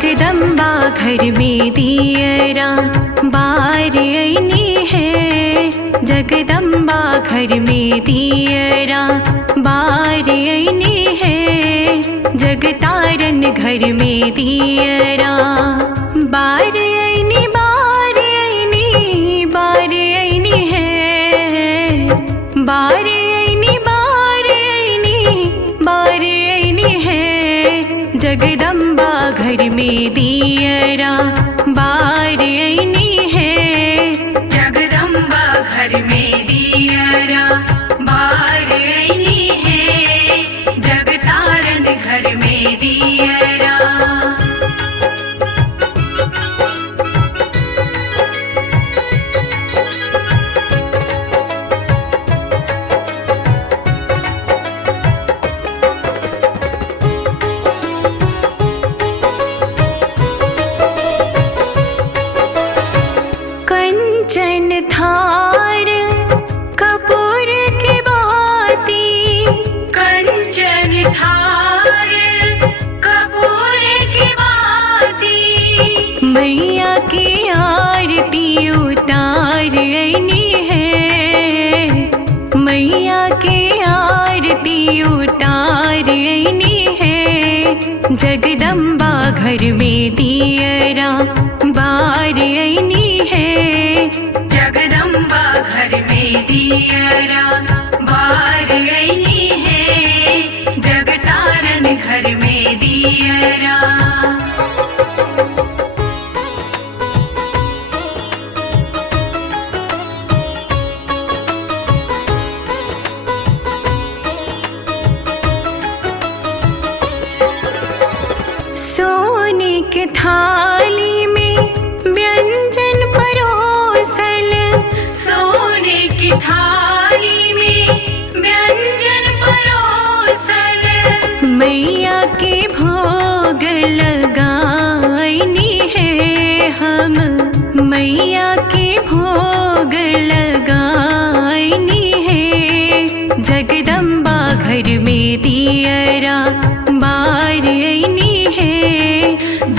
जगदम्बा घर में दियरा बार आईनी है। जगदम्बा घर में दियरा बार आईनी है। जगतारन घर में दियरा बार आईनी बार आईनी बार आईनी है। बार आईनी बार आईनी बार आईनी है। जगदम्बा घर में दियरा बार आईनी है। जगदम्बा घर में दियरा बार आईनी है। जगतारन घर में दियरा कंचन थार कपूर की बाती। कंचन थार कपूर की बाती। मैया की आरती उतार आईनी है। मैया की आरती उतार आईनी है। जगदम्बा घर में दियरा बार आईनी है। जगदम्बा घर में दियरा बार आईनी है। जगतारन घर में दियरा सोने के थाली में व्यंजन परोसल। सोने की थाली में व्यंजन परोसल। मैया के भोग लगाईनी है हम। मैया के भोग लगाईनी है। जगदम्बा घर में दियरा बार आईनी है।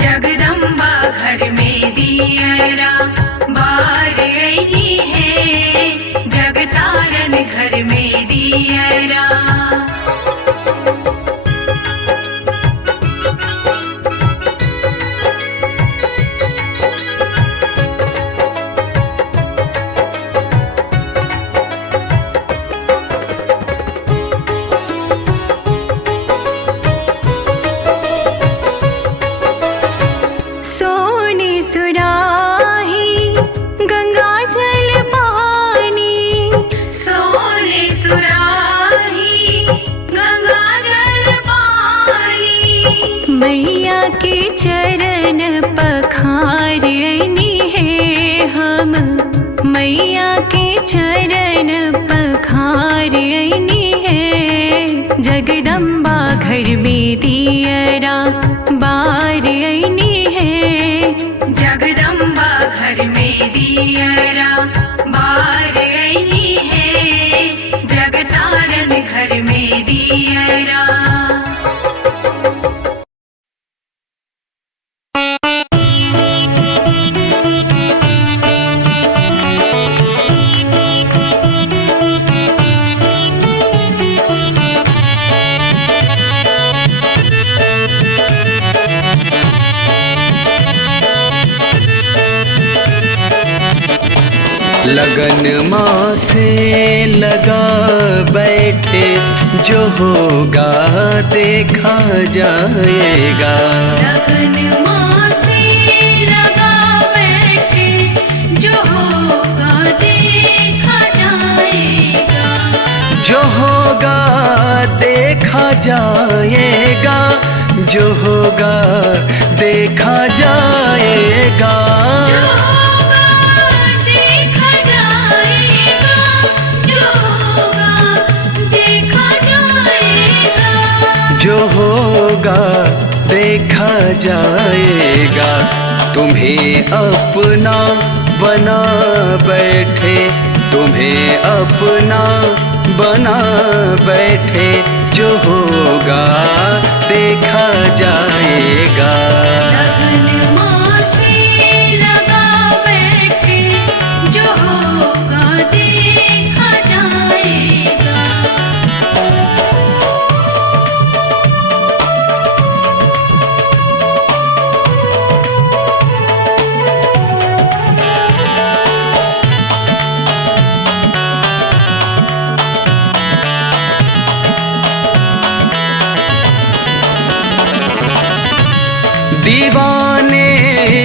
जगदम्बा घर में दियरा बार आईनी है। जगतारन घर में दियरा सोने सुराही गंगा जल पानी। सोने सुराही गंगा जल पानी। मैया के चरण पखार आईनी है हम। मैया के चरण पखार आईनी है। जगदम्बा घर में दियरा बार आईनी है। जगदम्बा घर में दियरा बार आईनी है। जगतारन घर में दियरा लगन माँ से लगा बैठे जो होगा देखा जाएगा। लगन माँ से लगा बैठे जो होगा देखा जाएगा। जो होगा देखा जाएगा। जो होगा देखा जाएगा। जो होगा देखा जाएगा। तुम्हें अपना बना बैठे। तुम्हें अपना बना बैठे। जो होगा देखा जाएगा।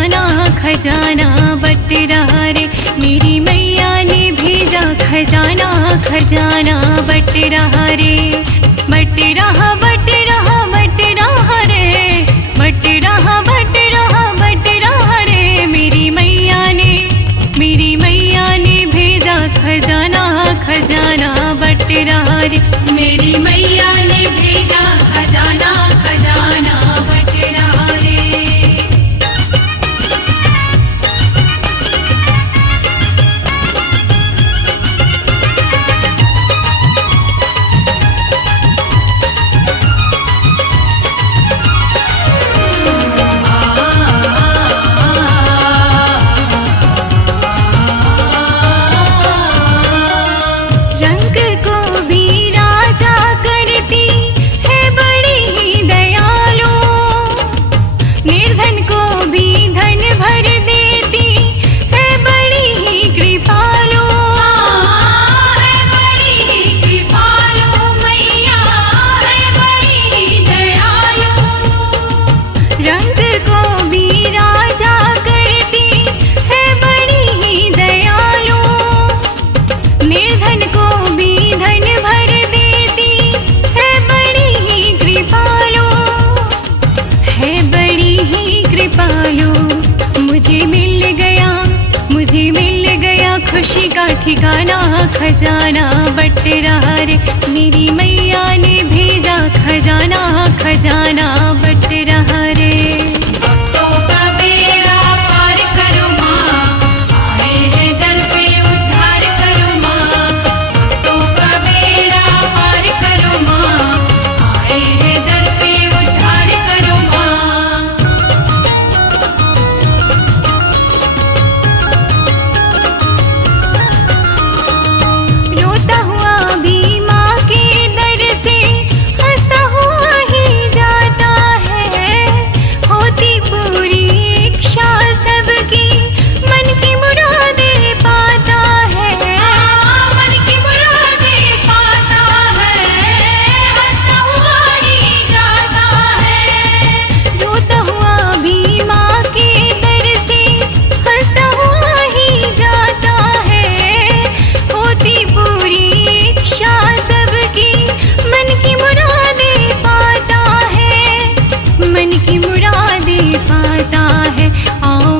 खजाना खजाना बट रहा रे, मेरी मैया ने भेजा खजाना खजाना बट रहा रे। बट रहा बट रहा बट रहा रे, बट रहा बट रहा बट रहा रे, मेरी मैया ने भेजा खजाना खजाना बट रहा रे, मेरी मैया ने भेजा खजाना खजाना बट रहा रे। रंग को भी राजा करती है बड़ी ही दयालु, निर्धन को भी धन भर देती है बड़ी ही कृपालु। है बड़ी ही कृपालु मैया, है बड़ी ही दयालु। रंग को भी राजा करती है बड़ी ही दयालु, निर्धन को भी धन भर देती है बड़ी ही कृपालु, है बड़ी ही कृपालु। मुझे मिल गया खुशी का ठिकाना खजाना बट रहा रे, मेरी मैया ने भेजा खजाना खजाना बट रहा रे। भक्तों का बेड़ा पार करो माँ, आए हैं दर पे उद्धार करो माँ। भक्तों का बेड़ा पार करो माँ, आए हैं दर पे उद्धार करो माँ। रोता हुआ भी माँ के दर से हंसता हुआ ही जाता है, होती पूरी इच्छा सबकी मन की मुरादें पाता है। मन की मुरादें पाता है, हंसता हुआ ही जाता है। रोता हुआ भी माँ के दर से हंसता हुआ ही जाता है, होती पूरी इच्छा सबकी मन की मुरादें पाता है, मन की मुरादें पाता है। आओ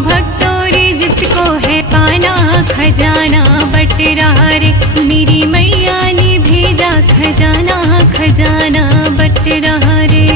भक्तों रे जिसको है पाना खजाना बट रहा रे, मेरी मैया ने भेजा खजाना खजाना बट रहा रे।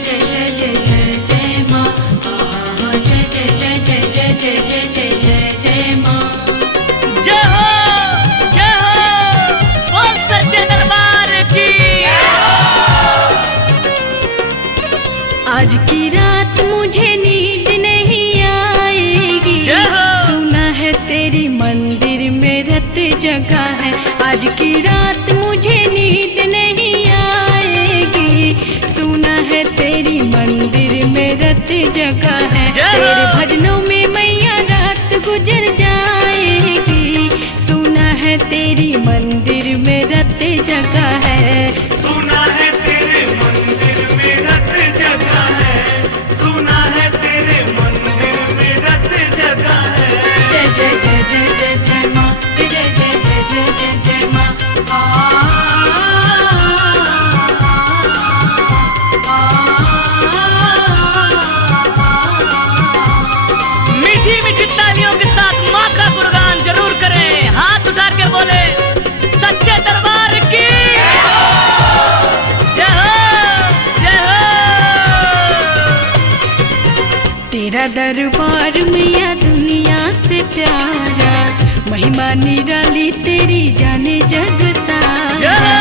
जय जय जय जय जय माँ। जय जय जय जय जय जय जय जय जय जय माँ। जय हो बोल सच्चे दरबार की। आज की रात मुझे नींद नहीं आएगी, जय हो। सुना है तेरी मंदिर में रत जगा है। आज की रात मुझे नींद नहीं आएगी, सुना है तेरी मंदिर में रत जगा है। जय हो। तेरे भजनों में मैया रात गुजर जाएगी, सुना है तेरी मंदिर में रत जगा है। सुना है तेरे मंदिर में रत जगा है, सुना है तेरे मंदिर में रत जगा है। जय जय जय जय जय जय माँ। जय जय जय जय जय जय जय माँ। मीठी मीठी तालियों के साथ माँ का गुणगान जरूर करें। हाथ उठा के बोले सच्चे दरबार की जय हो जय हो। तेरा दरबार मैया दुनिया से प्यारा, महिमा निराली तेरी जाने जग सारा। जय हो।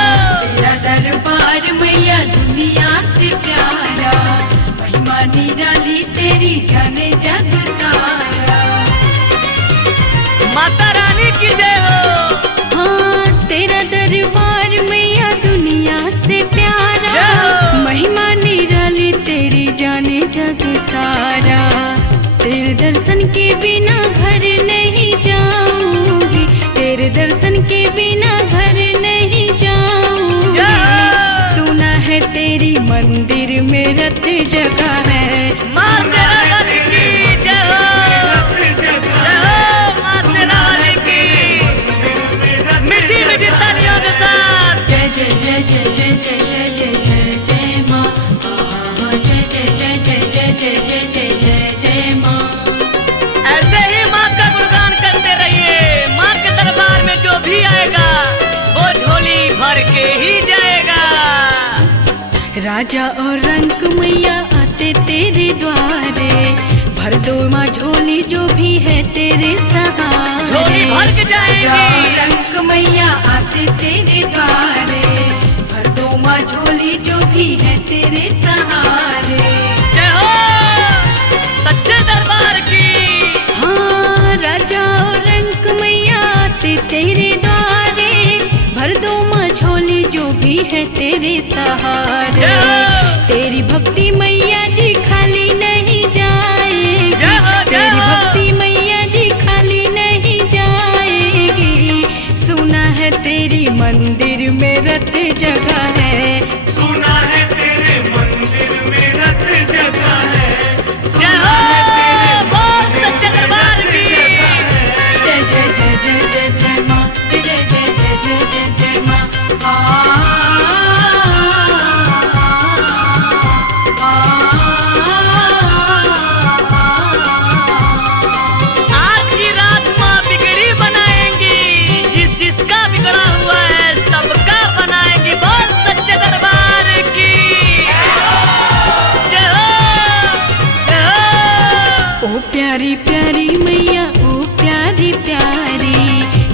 तेरा दरबार मैया दुनिया से प्यारा, महिमा निराली तेरी जाने जग सारा। माता रानी की जय हो। हाँ तेरा दरबार मैया दुनिया से प्यारा, जय हो। महिमा निराली तेरी जाने जग सारा। तेरे दर्शन के बिना घर नहीं जाऊंगी, तेरे दर्शन के बिना घर नहीं जाऊंगी, जय हो। सुना है तेरी मंदिर में रत जगा है। माँ शेरा वाली की जय हो जय हो। माँ शेरा वाली की मीठी मीठी तालियों के साथ जय जय जय जय जय जय जय जय जय जय माँ। जय जय जय जय जय जय जय जय जय जय माँ। ऐसे ही माँ का गुणगान करते रहिए। माँ के दरबार में जो भी आएगा वो झोली भर के ही जाएगा। राजा और रंक मैया आते तेरे द्वारे, भर दो माँ झोली जो भी है तेरे सहारे। झोली भर के जाएगी। राजा और रंक मैया आते तेरे द्वारे, भर दो माँ झोली जो भी है तेरे सहारे। जय हो सच्चे दरबार की। हाँ राजा और रंक मैया आते तेरे द्वारे, भर दो माँ झोली जो भी है तेरे सहारे। जय हो। तेरी भक्ति मैया जी खाली नहीं जाएगी, जय हो, जय तेरी हो। भक्ति मैया जी खाली नहीं जाएगी, सुना है तेरी मंदिर में रत जगा है। सुना है तेरे मंदिर में रत जगा है, जय हो बोल सच्चे दरबार की। जय जय जय जय जय जय माँ। जय जय जय जय जय जय जय माँ। आज की रात माँ बिगड़ी बनाएंगी, जिस जिसका बिगड़ा हुआ है सबका बनाएंगी। बोल सच्चे दरबार की जय हो जय हो। ओ प्यारी प्यारी मैया ओ प्यारी प्यारी,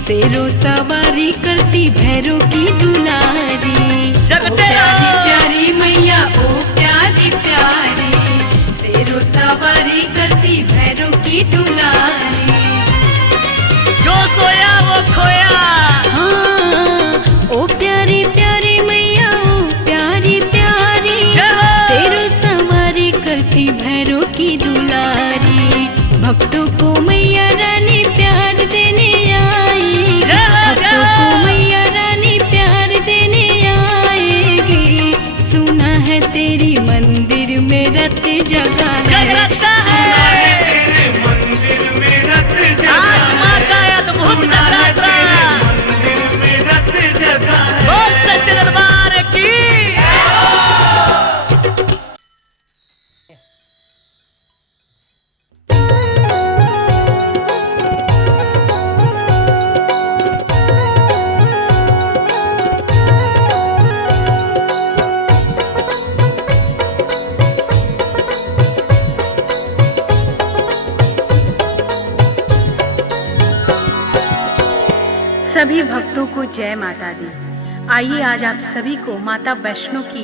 शेरों सवारी करती भैरों की दुलारी। जगते ओ प्यारी रहो। प्यारी मैया ओ प्यारी प्यारी, शेरों सवारी करती भैरों की दुलारी। जो सोया वो खोया। हाँ ओ प्यारी प्यारी मैया ओ प्यारी प्यारी, जय हो। शेरों सवारी करती भैरों की दुलारी। भक्तों को मैया रानी प्यार देने आएगी, जय हो, जय भक्तों हो। को मैया रानी प्यार देने आएगी, सुना है तेरी मंदिर में रत जगा है। जगराता है तेरे मंदिर में रत जगा आज है, माँ का अद्भुत सुना है नवरात्रा। तेरे मंदिर में रत जगा है। बोल सच्चे दरबार की। सभी भक्तों को जय माता दी। आइए आज आप सभी को माता वैष्णो की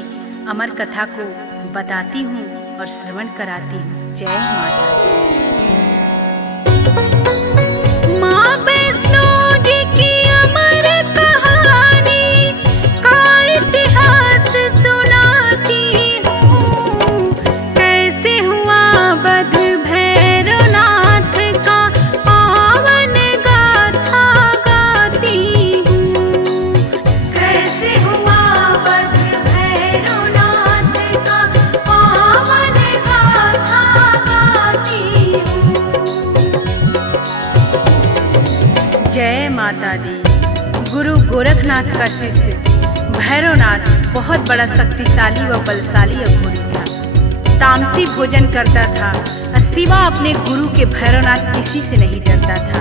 अमर कथा को बताती हूँ और श्रवण कराती हूँ। जय माता दी। माँ वैष्णो जी की अमर कहानी का इतिहास सुनाती हूँ। कैसे हुआ वध भैरवनाथ का पावन गाथा गाती हूँ। कैसे हुआ वध भैरवनाथ का पावन गाथा गाती हूँ। जय माता दी। गुरु गोरखनाथ का शिष्य भैरवनाथ बहुत बड़ा शक्तिशाली व बलशाली अघोरी था। तामसी भोजन करता था और सिवा अपने गुरु के भैरवनाथ किसी से नहीं डरता था।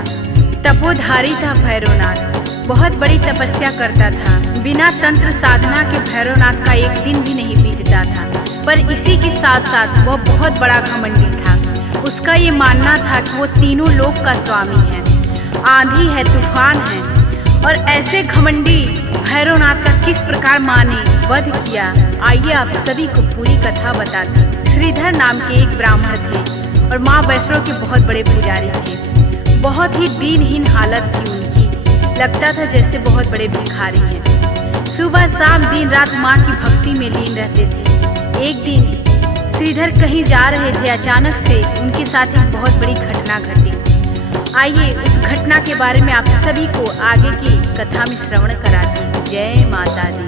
तपोधारी था भैरवनाथ, बहुत बड़ी तपस्या करता था। बिना तंत्र साधना के भैरवनाथ का एक दिन भी नहीं बीतता था। पर इसी के साथ साथ वह बहुत बड़ा घमंडी था। उसका ये मानना था कि वो तीनों लोक का स्वामी है, आंधी है, तूफान है। और ऐसे घमंडी भैरवनाथ का किस प्रकार माँ ने वध किया, आइए आप सभी को पूरी कथा बताती हूँ। श्रीधर नाम के एक ब्राह्मण थे और माँ वैष्णो के बहुत बड़े पुजारी थे। बहुत ही दीनहीन हालत थी उनकी, लगता था जैसे बहुत बड़े भिखारी हैं। सुबह शाम दिन रात माँ की भक्ति में लीन रहते थे। एक दिन श्रीधर कहीं जा रहे थे, अचानक से उनके साथ एक बहुत बड़ी घटना घटी। आइए उस घटना के बारे में आप सभी को आगे की कथा में श्रवण कराती हूँ। जय माता दी।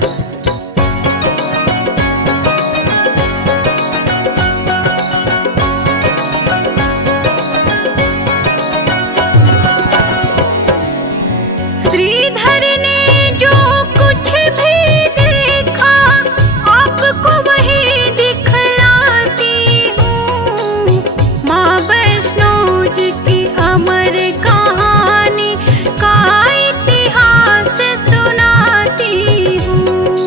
श्रीधर ने जो कुछ भी देखा आपको वही दिखलाती हूँ। माँ वैष्णो जी की अमर कहानी का इतिहास सुनाती हूँ।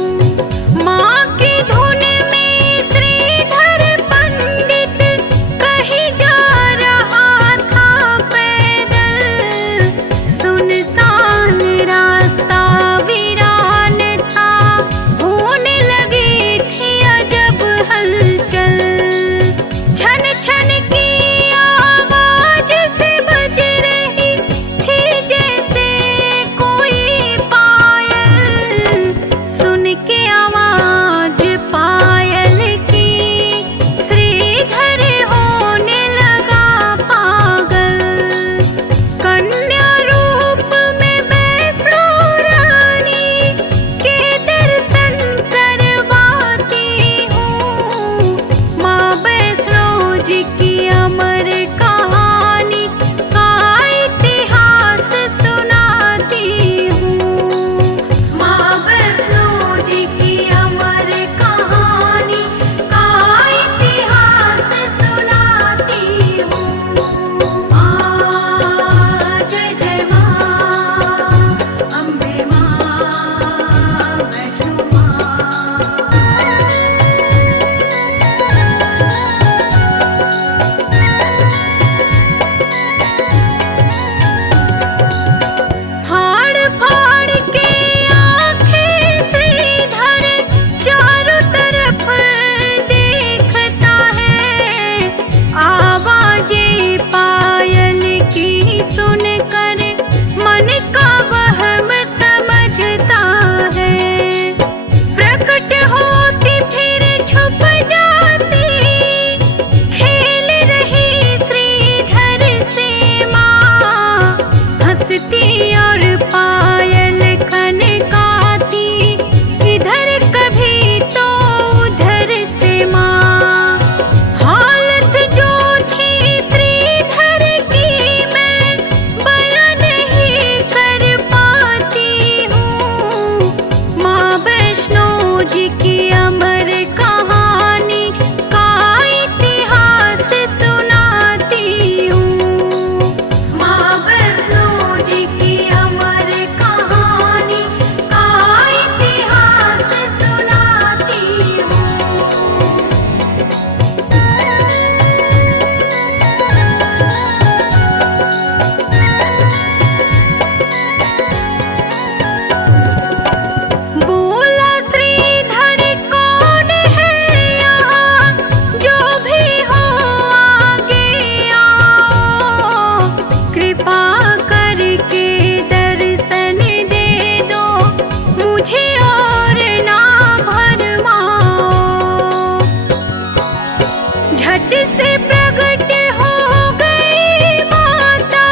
झट से प्रकट हो गई माता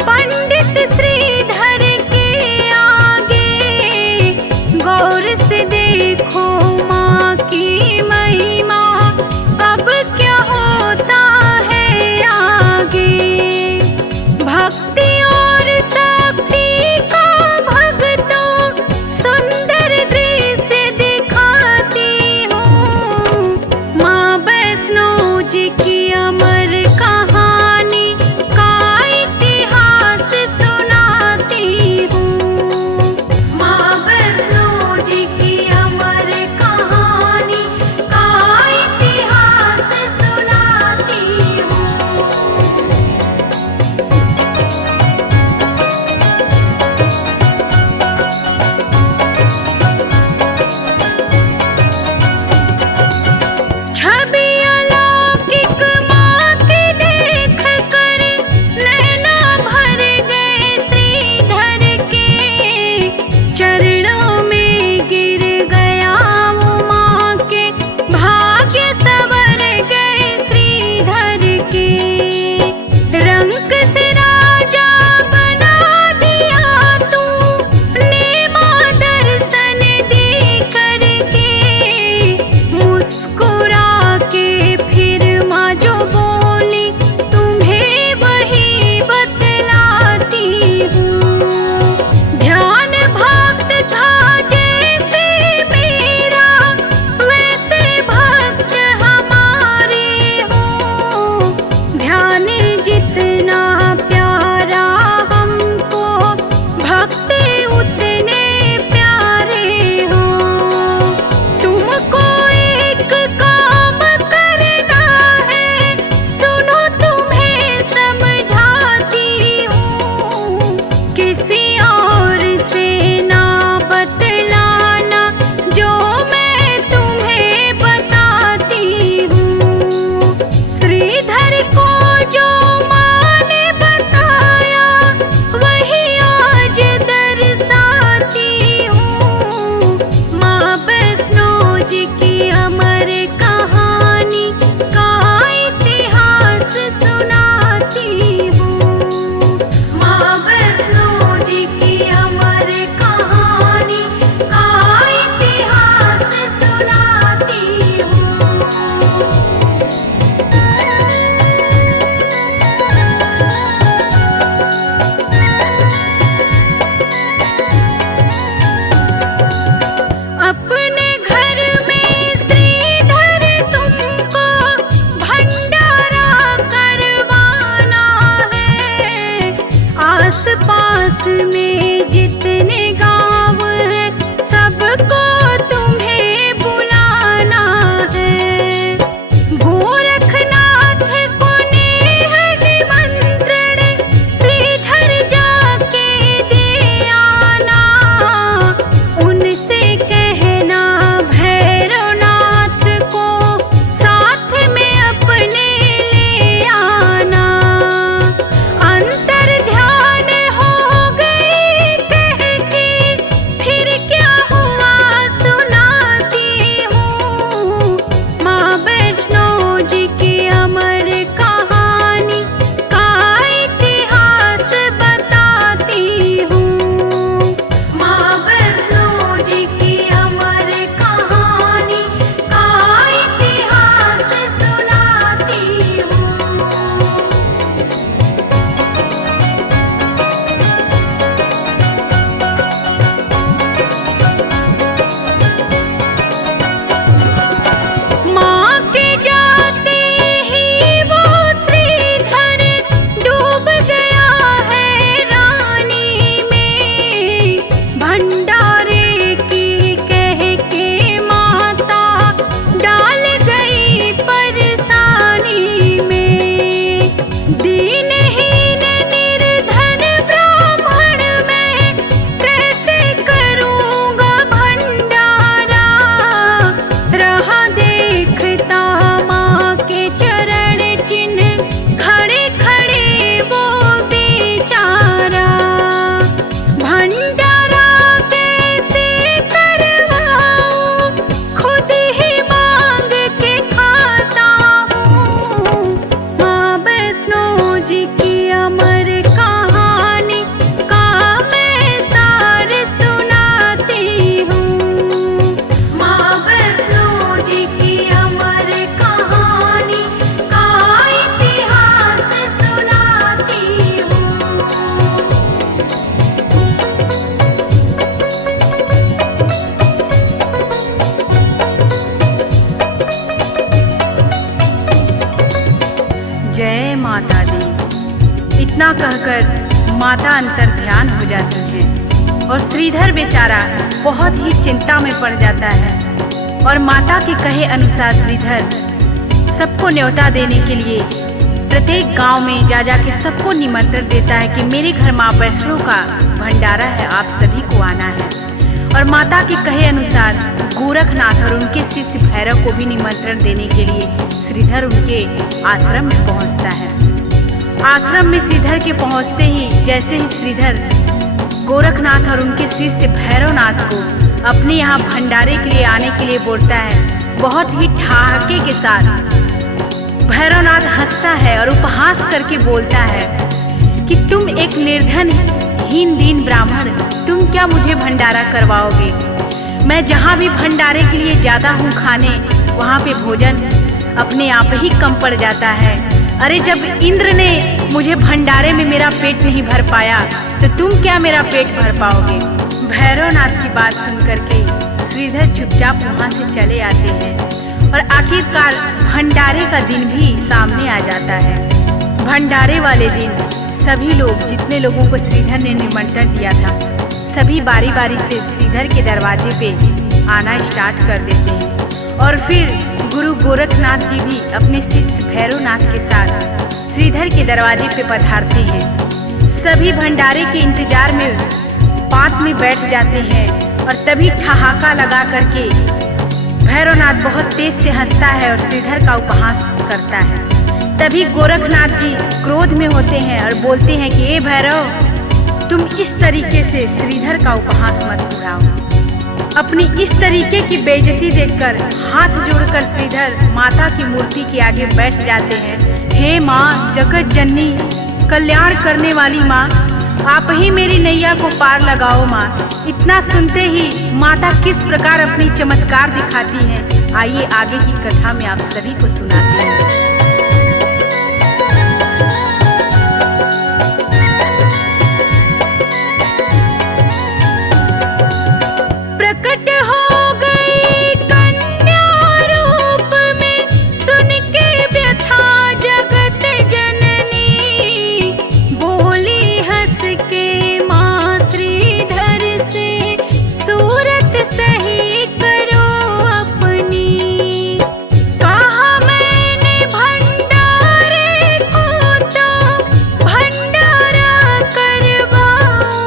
पंडित श्रीधर के आगे। गौर से देखो माँ की महिमा, अब क्या होता है आगे। भक्ति और शक्ति का भक्तों सुंदर दृश्य दिखाती हूँ। माँ वैष्णो जी की अमर माता दी। इतना कहकर माता अंतर ध्यान हो जाती हैं और श्रीधर बेचारा बहुत ही चिंता में पड़ जाता है। और माता के कहे अनुसार श्रीधर सबको न्योता देने के लिए प्रत्येक गांव में जा जा के सबको निमंत्रण देता है कि मेरे घर माँ वैष्णो का भंडारा है, आप सभी को आना है। और माता के कहे अनुसार गोरखनाथ और उनके शिष्य भैरव को भी निमंत्रण देने के लिए श्रीधर उनके आश्रम में पहुंचता है। आश्रम में श्रीधर के पहुंचते ही जैसे ही श्रीधर गोरखनाथ और उनके शिष्य भैरवनाथ को अपने यहाँ भंडारे के लिए आने के लिए बोलता है, बहुत ही ठहाके के साथ भैरवनाथ हंसता है और उपहास करके बोलता है कि तुम एक निर्धन हीन दीन ब्राह्मण, तुम क्या मुझे भंडारा करवाओगे? मैं जहाँ भी भंडारे के लिए जाता हूँ खाने, वहाँ पे भोजन अपने आप ही कम पड़ जाता है। अरे जब इंद्र ने मुझे भंडारे में मेरा पेट नहीं भर पाया तो तुम क्या मेरा पेट भर पाओगे? भैरवनाथ की बात सुन करके श्रीधर चुपचाप वहाँ से चले आते हैं और आखिरकार भंडारे का दिन भी सामने आ जाता है। भंडारे वाले दिन सभी लोग, जितने लोगों को श्रीधर ने निमंत्रण दिया था, सभी बारी बारी से श्रीधर के दरवाजे पे आना स्टार्ट कर देते हैं। और फिर गुरु गोरखनाथ जी भी अपने शिष्य भैरवनाथ के साथ श्रीधर के दरवाजे पे पधारते हैं। सभी भंडारे के इंतजार में पात में बैठ जाते हैं और तभी ठहाका लगा करके भैरवनाथ बहुत तेज से हंसता है और श्रीधर का उपहास करता है। तभी गोरखनाथ जी क्रोध में होते हैं और बोलते हैं कि ए भैरव, तुम इस तरीके से श्रीधर का उपहास मत उड़ाओ। अपनी इस तरीके की बेइज्जती देखकर हाथ जोड़कर श्रीधर माता की मूर्ति के आगे बैठ जाते हैं। हे माँ, जगत जननी, कल्याण करने वाली माँ, आप ही मेरी नैया को पार लगाओ माँ। इतना सुनते ही माता किस प्रकार अपनी चमत्कार दिखाती हैं, आइए आगे की कथा में आप सभी को सुनाते हैं। प्रकट हो गई कन्या रूप में, सुन के व्यथा जगत जननी, बोली हंस के माँ श्रीधर से, सूरत सही करो अपनी। कहा मैंने भंडारे को तो भंडारा करवाऊंगी,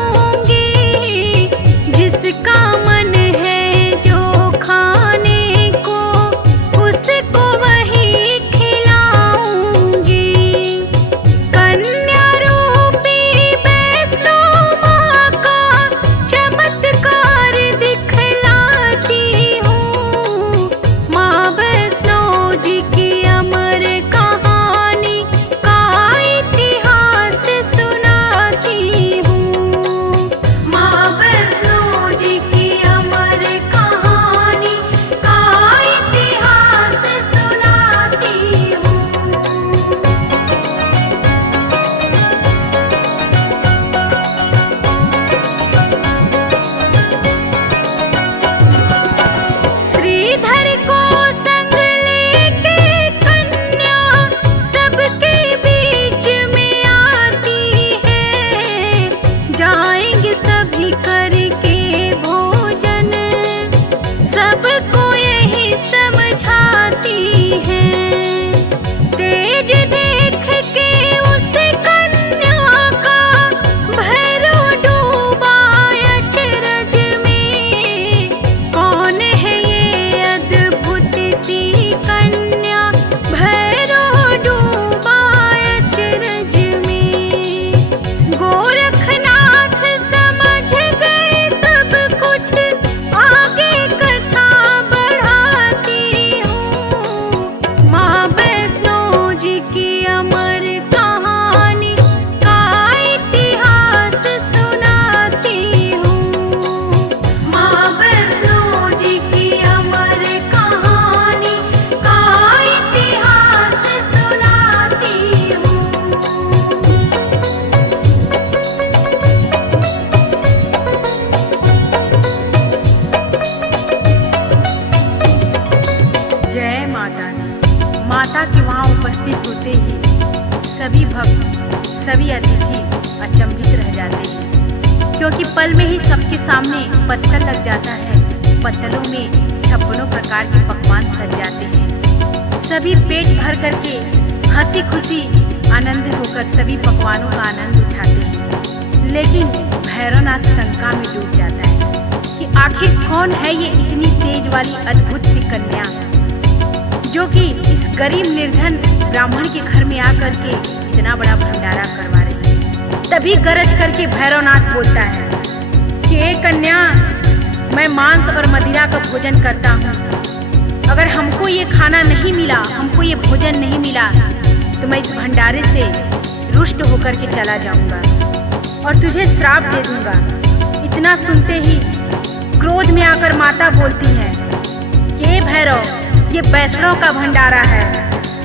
जिसका मन है जो खाने को उसको वही खिलाऊंगी। कन्या रूपी वैष्णो माँ का चमत्कार दिखलाती हूँ। माँ वैष्णो जी की अमर कहानी का इतिहास सुनाती हूँ। माँ वैष्णो जी की अमर कहानी का इतिहास सुनाती हूँ। श्रीधर को संग लेके कन्या सबके बीच में आती है। जाएंगे सभी करके भोजन, सबको यही समझाती है। तेज देख के उस कन्या का भैरव डूबा अचरज में। कौन है ये अद्भुत सी कन्या, भैरव डूबा अचरज में। गोरखनाथ समझ गए सब कुछ, आगे कथा बढ़ाती हूँ। माँ वैष्णो जी की अमर कहानी का इतिहास सुनाती हूँ। माँ वैष्णो जी की अमर कहानी का इतिहास सुनाती हूँ। जय माता दी। माता के वहाँ उपस्थित होते ही सभी भक्त, सभी अतिथि अचंभित रह जाते हैं, क्योंकि पल में ही सबके सामने पत्तल लग जाता है। पत्तलों में 56 प्रकार के पकवान सज जाते हैं। सभी पेट भर करके हंसी खुशी आनंदित होकर सभी पकवानों का आनंद उठाते हैं। लेकिन भैरवनाथ शंका में डूब जाता है कि आखिर कौन है ये इतनी तेज वाली अद्भुत सी कन्या, जो कि इस गरीब निर्धन ब्राह्मण के घर में आकर के इतना बड़ा भंडारा करवा रही है। तभी गरज करके भैरवनाथ बोलता है कि हे कन्या, मैं मांस और मदिरा का भोजन करता हूँ। अगर हमको ये खाना नहीं मिला, हमको ये भोजन नहीं मिला, तो मैं इस भंडारे से रुष्ट होकर के चला जाऊंगा और तुझे श्राप दे दूंगा। इतना सुनते ही क्रोध में आकर माता बोलती है कि हे भैरव, ये वैष्णव का भंडारा है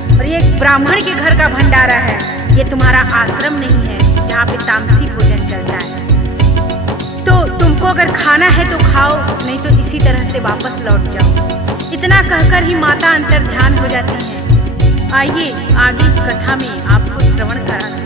और ये ब्राह्मण के घर का भंडारा है। ये तुम्हारा आश्रम नहीं है जहाँ पे तामसी भोजन चलता है। तो तुमको अगर खाना है तो खाओ, नहीं तो इसी तरह से वापस लौट जाओ। इतना कहकर ही माता अंतर्ध्यान हो जाती है। आइए आगे की कथा में आपको श्रवण कराते हैं।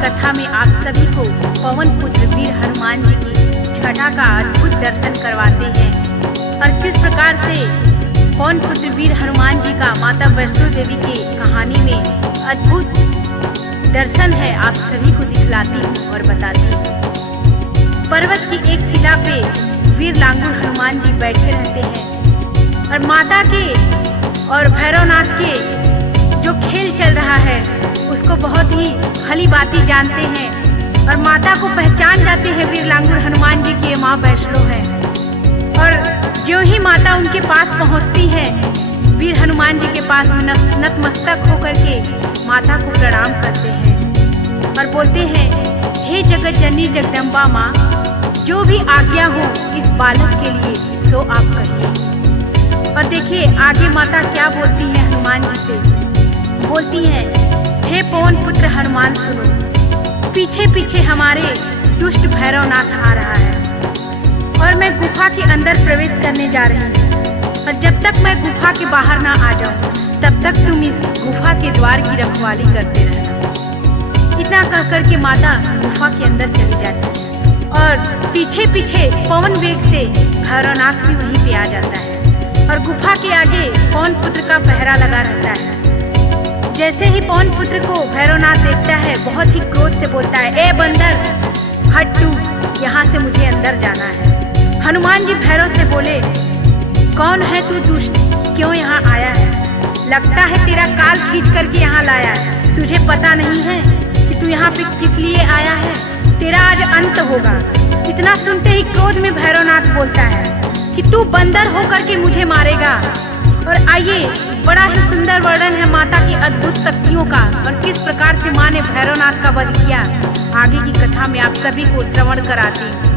कथा में आप सभी को पवन पुत्र वीर हनुमान जी की छटा का अद्भुत दर्शन करवाते हैं और किस प्रकार से पवन पुत्र वीर हनुमान जी का माता वैष्णो देवी की कहानी में अद्भुत दर्शन है, आप सभी को दिखलाती हूँ और बताती हूँ। पर्वत की एक शिला पे वीर लांगुर हनुमान जी बैठे रहते हैं और माता के और भैरवनाथ के जो खेल चल रहा है उसको बहुत ही भली भांति जानते हैं और माता को पहचान जाते हैं वीर लांगुर हनुमान जी की माँ वैष्णो है। और जो ही माता उनके पास पहुँचती है, वीर हनुमान जी के पास नतमस्तक होकर के माता को प्रणाम करते हैं और बोलते हैं, हे जगत जननी जगदम्बा माँ, जो भी आज्ञा हो इस बालक के लिए सो आप करिए। और देखिए आगे माता क्या बोलती है हनुमान जी से। बोलती हैं, हे पवन पुत्र हनुमान सुनो, पीछे पीछे हमारे दुष्ट भैरवनाथ आ रहा है और मैं गुफा के अंदर प्रवेश करने जा रही हूँ, और जब तक मैं गुफा के बाहर ना आ जाऊँ तब तक तुम इस गुफा के द्वार की रखवाली करते रहना। इतना कह कर के माता गुफा के अंदर चली जाती है और पीछे पीछे पवन वेग से भैरवनाथ भी वहीं पे आ जाता है और गुफा के आगे पवन पुत्र का पहरा लगा रहता है। जैसे ही पवन पुत्र को भैरवनाथ देखता है बहुत ही क्रोध से बोलता है, ए बंदर, हट तू, यहाँ से मुझे अंदर जाना है। हनुमान जी भैरव से बोले, कौन है तू दुष्ट, क्यों यहाँ आया है? लगता है तेरा काल खींच करके यहाँ लाया है। तुझे पता नहीं है कि तू यहाँ पे किस लिए आया है? तेरा आज अंत होगा। इतना सुनते ही क्रोध में भैरवनाथ बोलता है कि तू बंदर होकर के मुझे मारेगा। और आइए, बड़ा ही सुंदर वर्णन है माता की अद्भुत शक्तियों का और किस प्रकार से माँ ने भैरवनाथ का वध किया। आगे की कथा में आप सभी को श्रवण कराती हूँ।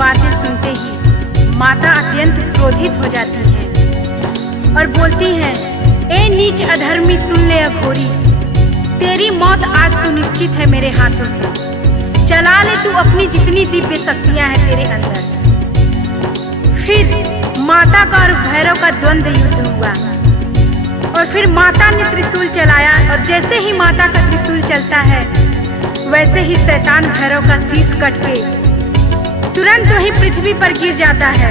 बातें सुनते ही माता अत्यंत क्रोधित हो जाती है और बोलती हैं, ए नीच अधर्मी, सुन ले अघोरी, तेरी मौत आज सुनिश्चित है मेरे हाथों से। चला ले तू अपनी जितनी दिव्य शक्तियां हैं तेरे अंदर। फिर माता का और भैरव का द्वंद्व युद्ध हुआ और फिर माता ने त्रिशूल चलाया और जैसे ही माता का त्रिशूल चलता है वैसे ही शैतान भैरव का शीश कट के तुरंत वही पृथ्वी पर गिर जाता है।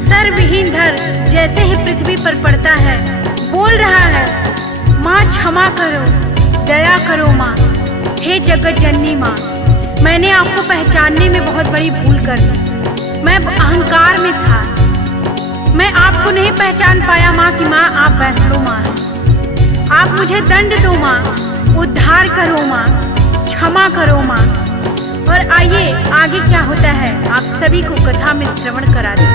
सर विहीन धर जैसे ही पृथ्वी पर पड़ता है बोल रहा है, माँ क्षमा करो, दया करो माँ, हे जगत जननी माँ, मैंने आपको पहचानने में बहुत बड़ी भूल कर दी। मैं अहंकार में था, मैं आपको नहीं पहचान पाया माँ कि माँ आप वैष्णो माँ हैं। आप मुझे दंड दो माँ, उद्धार करो माँ, क्षमा करो माँ। और आइए आगे क्या होता है आप सभी को कथा में श्रवण करा दूं।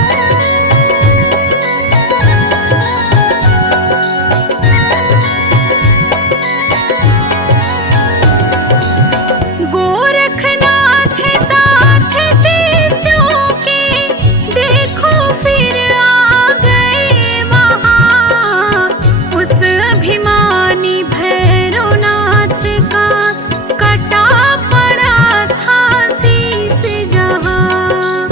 गोरखनाथ साथ शिष्यों के देखो फिर आ गए वहाँ। उस अभिमानी भैरवनाथ का कटा पड़ा था शीश जहाँ।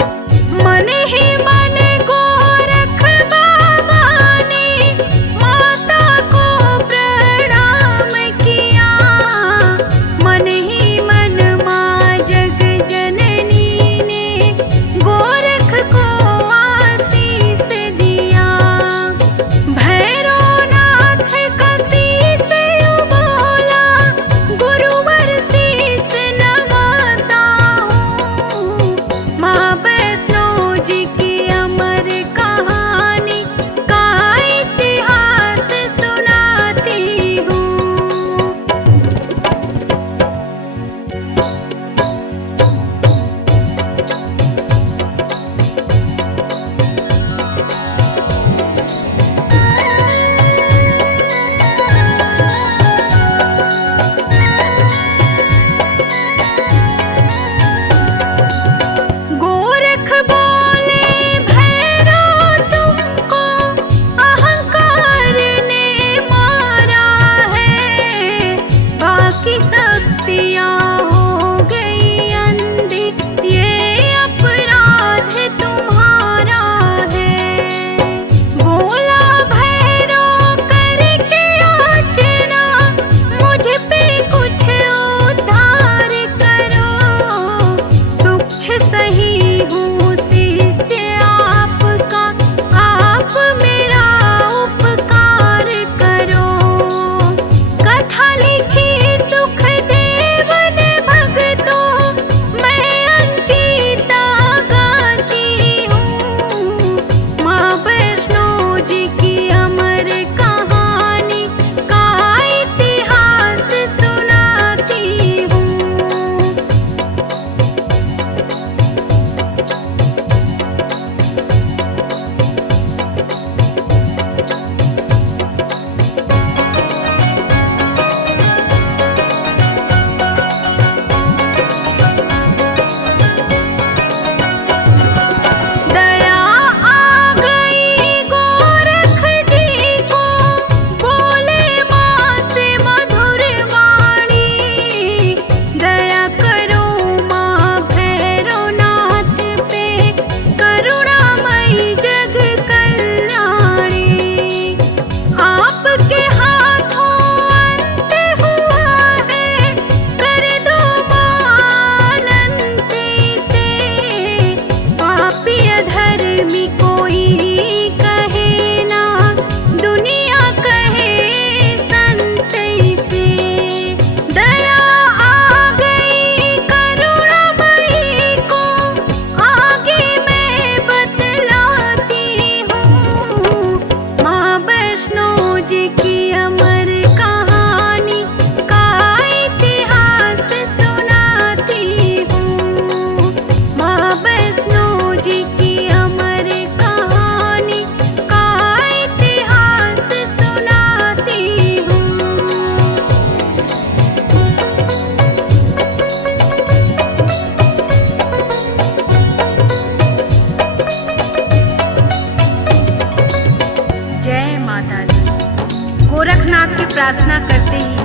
मन ही मन गोरख बाबा ने माता को प्रणाम किया। मन ही मन माँ जग जननी ने गोरख को आशीष दिया। भैरवनाथ का शीश बोला, गुरुवर शीश नवाता हूँ। माँ वैष्णो जी की अमर कहानी का इतिहास सुनाती हूँ। गोरख बोले भैरव तुमको अहंकार ने मारा है। बाकी शक्तियाँ हो गई अंधी, ये अपराध तुम्हारा है। बोला भैरव करके याचना, मुझ पे कुछ उद्धार करो। तुच्छ सही हूँ शिष्य आपका, आप मेरा उपकार करो। कथा लिखी सुखदेव ने भक्तों, मैं अंकिता गाती हूँ। माँ वैष्णो जी की अमर कहानी का इतिहास सुनाती हूँ। दया आ गई गोरख जी को, बोले माँ से मधुर वाणी। दया करो माँ भैरवनाथ पे, करुणामयी जग कल्याणी। आपके हाथों अंत हुआ है, कर दो माँ अनंती से। पापी अधर्मी कोई कहे ना, दुनिया कहे संत से। दया आ गई करुणामयी को, आगे मैं बतलाती हूँ। माँ वैष्णो जी की अमर कहानी का इतिहास सुनाती हूँ। माँ वैष्णो जी की अमर कहानी का इतिहास सुनाती हूँ। जय माता दी। गोरखनाथ की प्रार्थना करते ही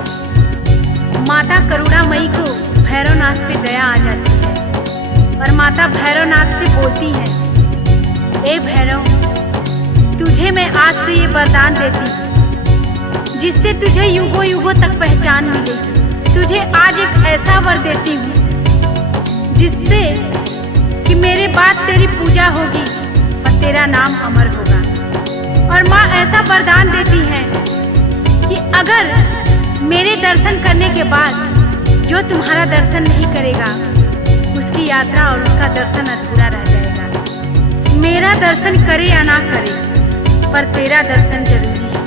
माता करुणामयी को भैरवनाथ पे दया आ जाती है और माता भैरवनाथ से बोलती है, ए भैरव, तुझे मैं आज से ये वरदान देती हूँ जिससे तुझे युगों युगों तक पहचान मिलेगी। तुझे आज एक ऐसा वर देती हूँ जिससे कि मेरे बाद तेरी पूजा होगी और तेरा नाम अमर होगा। और माँ ऐसा वरदान देती है कि अगर मेरे दर्शन करने के बाद जो तुम्हारा दर्शन नहीं करेगा, उसकी यात्रा और उसका दर्शन अधूरा रह जाएगा। मेरा दर्शन करे या ना करे, पर तेरा दर्शन जरूरी है।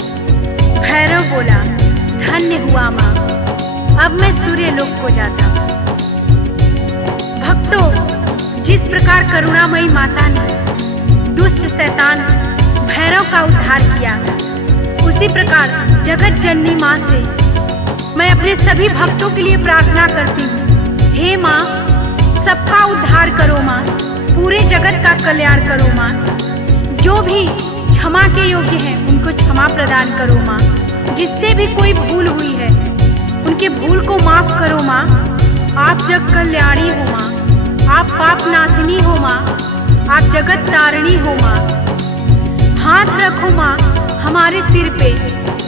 भैरव बोला, धन्य हुआ माँ, अब मैं सूर्य लोक को जाता हूँ। भक्तों, जिस प्रकार करुणामयी माता ने दुष्ट शैतान भैरव का उद्धार किया, उसी प्रकार जगत जननी माँ से मैं अपने सभी भक्तों के लिए प्रार्थना करती हूँ। हे माँ, सबका उद्धार करो माँ, पूरे जगत का कल्याण करो माँ। जो भी क्षमा के योग्य हैं उनको क्षमा प्रदान करो माँ। जिससे भी कोई भूल हुई है उनके भूल को माफ करो माँ। आप जग कल्याणी हो माँ, आप पाप नाशिनी हो माँ, आप जगत तारिणी हो माँ। हाथ रखो माँ हमारे सिर पे,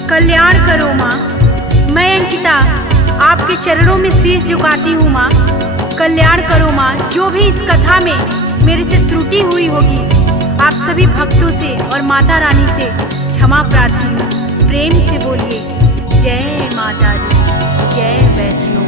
कल्याण करो माँ। मैं अंकिता आपके चरणों में शीश झुकाती हूँ माँ, कल्याण करो माँ। जो भी इस कथा में मेरे से त्रुटि हुई होगी, आप सभी भक्तों से और माता रानी से क्षमा प्रार्थी हूँ। प्रेम से बोलिए जय माता दी, जय वैष्णो।